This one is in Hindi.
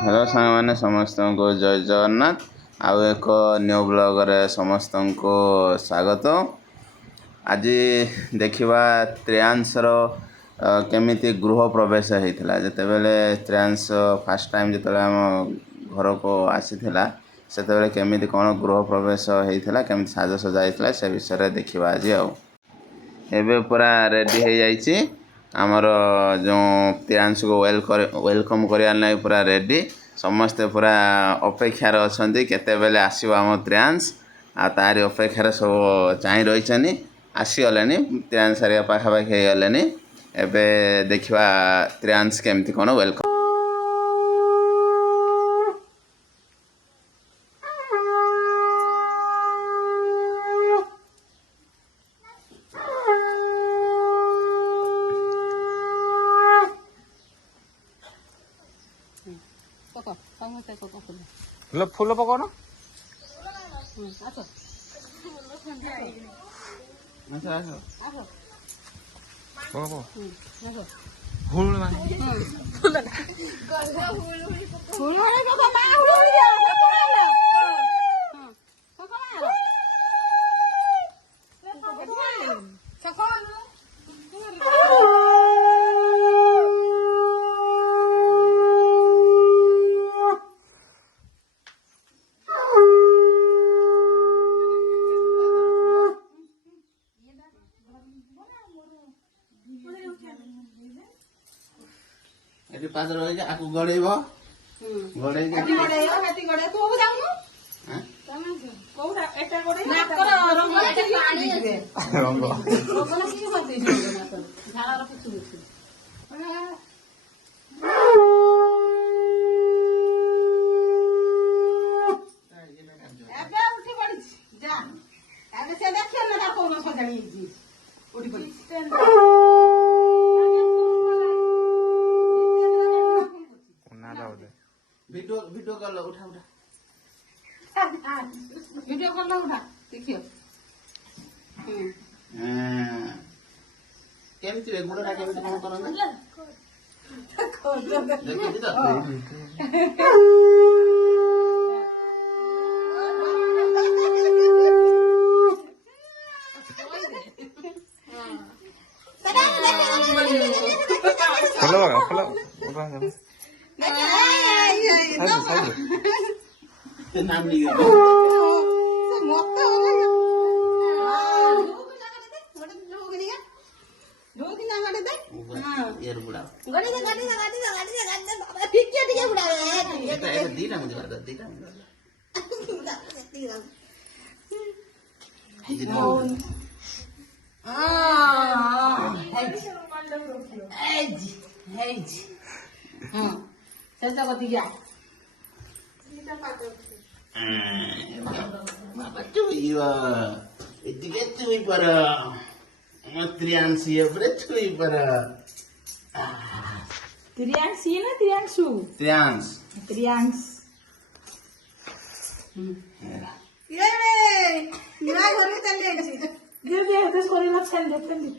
हेलो सांग मैंने समस्त को जय जगन्नाथ आउ एक न्यू ब्लॉग रे समस्त को स्वागत। आज देखा त्रेयांशर केमिति गृह प्रवेश होता जिते बेले त्रेयांश फास्ट टाइम जो आम घर को आसीला से केमिति कौन गृह प्रवेश होता केमी साजसजा होता से विषय देखा आज एबे पूरा रेडी हो जाइए आमर जो त्रेयांश को वेलकम करार पूरा रेडी समस्ते पूरा अपेक्षार अच्छा केतेबेले आसो आम त्रेयांश आ तारी अपेक्षार सब चाह रही आसीगले त्रेयांश हारिया पाखापाखि हो गले एबे देखा त्रेयांश केमती कौन वेलकम फूल पकाउन एटी पास रही आकु गड़ेब गड़े वीडियो कर लो उठा वीडियो कर लो उठा देखियो केमती रे गुडा केमती कौन करन देखि तो नाम नहीं यार बुढ़ा दीटा मुझे कर दीटा त्रियांशी त्रियांशी ना त्रियांशु त्रियांश त्रियांश ये रे ना घरी चालली आहे कशी दे दे हेच कोणी लक्षात देत नाही